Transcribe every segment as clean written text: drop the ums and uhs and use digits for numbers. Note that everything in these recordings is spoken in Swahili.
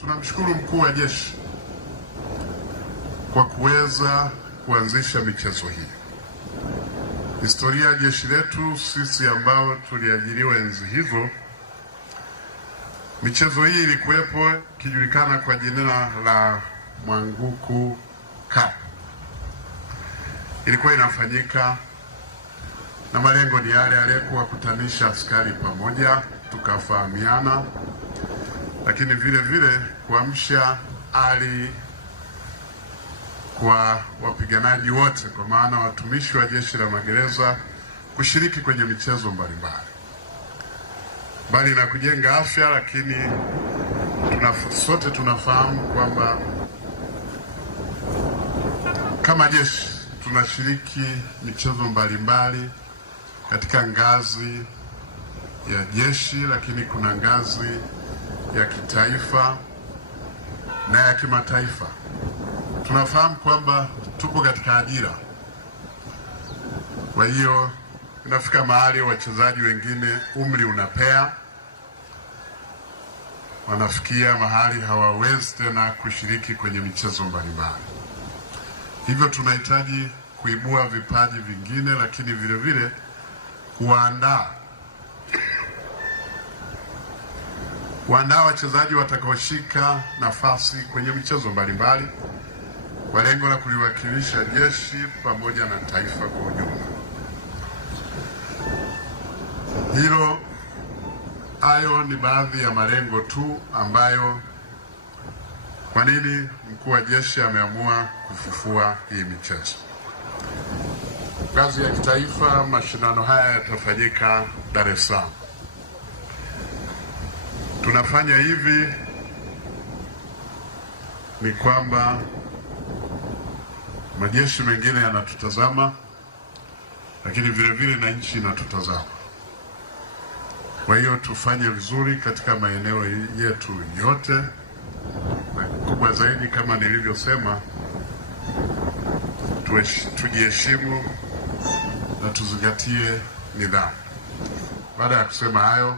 Tunamshukuru mkuu wa jeshi kwa kuweza kuanzisha michezo hii. Historia ya jeshi letu sisi ambao tuliajiriwa enzi hizo, michezo hii ilikuwepo ikijulikana kwa jina la Mwanguku Cup. Ilikuwa inafanyika na malengo ni yale yale, kuwakutanisha askari pamoja tukafahamiana, lakini vile vile kuamsha ari kwa wapiganaji wote, kwa maana watumishi wa jeshi la magereza kushiriki kwenye michezo mbalimbali, bali na kujenga afya. Lakini sote tunafahamu kwamba kama jeshi tunashiriki michezo mbalimbali katika ngazi ya jeshi, lakini kuna ngazi ya kitaifa na ya kimataifa. Tunafahamu kwamba tupo katika ajira, kwa hiyo inafika mahali wachezaji wengine umri unapea, wanafikia mahali hawawezi tena kushiriki kwenye michezo mbalimbali. Hivyo tunahitaji kuibua vipaji vingine, lakini vile vile kuandaa wachezaji watakaoshika nafasi kwenye michezo mbalimbali kwa lengo la kuliwakilisha jeshi pamoja na taifa kwa ujumla. Hayo ni baadhi ya malengo tu ambayo kwa nini mkuu wa jeshi ameamua kufufua hii michezo. Ngazi ya kitaifa, mashindano haya yatafanyika Dar es Salaam. Tunafanya hivi ni kwamba majeshi mengine yanatutazama, lakini vile vile na nchi inatutazama. Kwa hiyo tufanye vizuri katika maeneo yetu yote, na kubwa zaidi kama nilivyosema, tujiheshimu na tuzingatie nidhamu. Baada ya kusema hayo,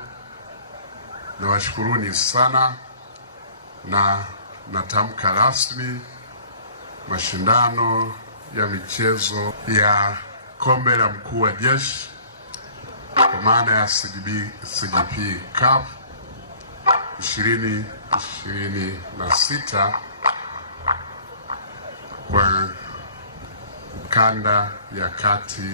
nawashukuruni sana na natamka rasmi mashindano ya michezo ya kombe la mkuu wa jeshi kwa maana ya CGP Cup 2026 kwa kanda ya kati